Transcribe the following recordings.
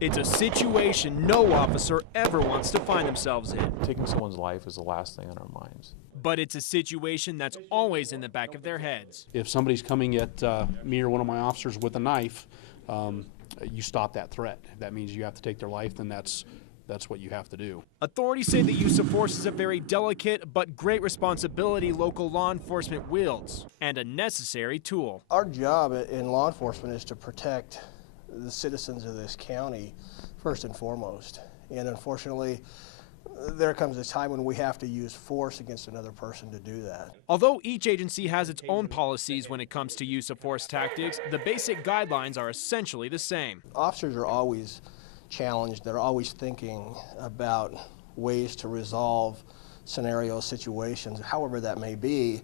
It's a situation no officer ever wants to find themselves in. Taking someone's life is the last thing on our minds. But it's a situation that's always in the back of their heads. If somebody's coming at me or one of my officers with a knife, you stop that threat. If that means you have to take their life, then that's what you have to do. Authorities say the use of force is a very delicate but great responsibility local law enforcement wields, and a necessary tool. Our job in law enforcement is to protect the citizens of this county first and foremost. And unfortunately, there comes a time when we have to use force against another person to do that. Although each agency has its own policies when it comes to use of force tactics, the basic guidelines are essentially the same. Officers are always challenged. They're always thinking about ways to resolve scenarios, situations, however that may be,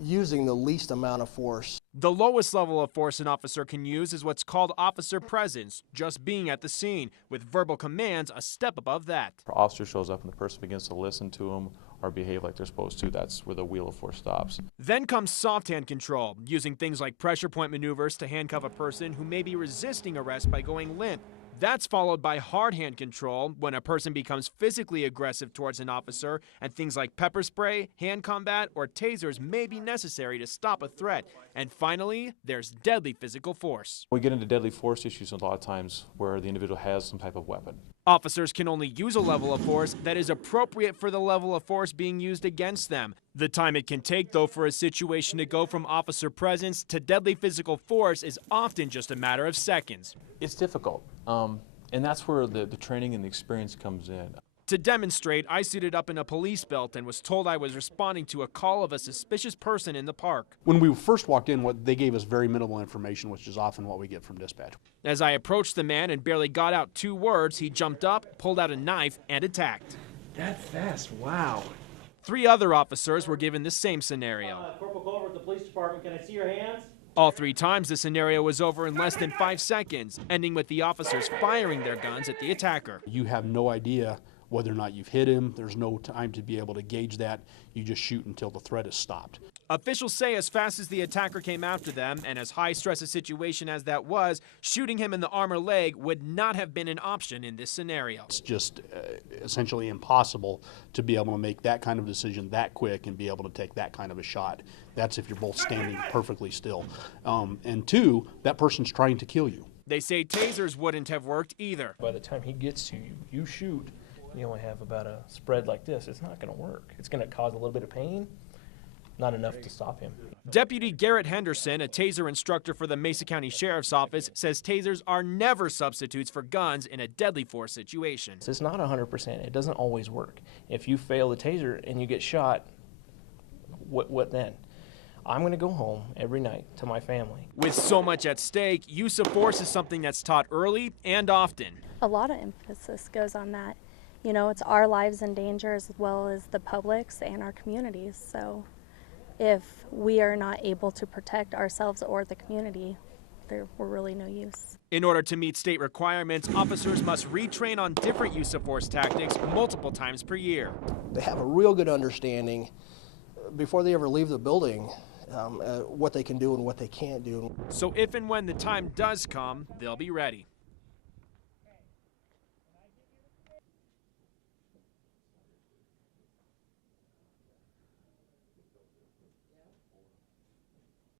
using the least amount of force. The lowest level of force an officer can use is what's called officer presence, just being at the scene, with verbal commands a step above that. If an officer shows up and the person begins to listen to him or behave like they're supposed to, that's where the wheel of force stops. Then comes soft hand control, using things like pressure point maneuvers to handcuff a person who may be resisting arrest by going limp. That's followed by hard hand control when a person becomes physically aggressive towards an officer, and things like pepper spray, hand combat, or tasers may be necessary to stop a threat. And finally, there's deadly physical force. We get into deadly force issues a lot of times where the individual has some type of weapon. Officers can only use a level of force that is appropriate for the level of force being used against them. The time it can take, though, for a situation to go from officer presence to deadly physical force is often just a matter of seconds. It's difficult, and that's where the training and the experience comes in. To demonstrate, I suited up in a police belt and was told I was responding to a call of a suspicious person in the park. When we first walked in, they gave us very minimal information, which is often what we get from dispatch. As I approached the man and barely got out 2 words, he jumped up, pulled out a knife, and attacked. That fast, wow. 3 other officers were given the same scenario. Corporal Culver at the police department, can I see your hands? All 3 times the scenario was over in less than 5 seconds, ending with the officers firing their guns at the attacker. You have no idea whether or not you've hit him. There's no time to be able to gauge that. You just shoot until the threat is stopped. Officials say as fast as the attacker came after them, and as high-stress a situation as that was, shooting him in the arm or leg would not have been an option in this scenario. It's just essentially impossible to be able to make that kind of decision that quick and be able to take that kind of a shot. That's if you're both standing perfectly still. And 2, that person's trying to kill you. They say tasers wouldn't have worked either. By the time he gets to you, you shoot. You only have about a spread like this. It's not going to work. It's going to cause a little bit of pain, not enough to stop him. Deputy Garrett Henderson, a taser instructor for the Mesa County Sheriff's Office, says tasers are never substitutes for guns in a deadly force situation. It's not 100%. It doesn't always work. If you fail the taser and you get shot, what then? I'm going to go home every night to my family. With so much at stake, use of force is something that's taught early and often. A lot of emphasis goes on that. You know, it's our lives in danger as well as the public's and our communities. So if we are not able to protect ourselves or the community, we're really no use. In order to meet state requirements, officers must retrain on different use of force tactics multiple times per year. They have a real good understanding before they ever leave the building what they can do and what they can't do. So if and when the time does come, they'll be ready.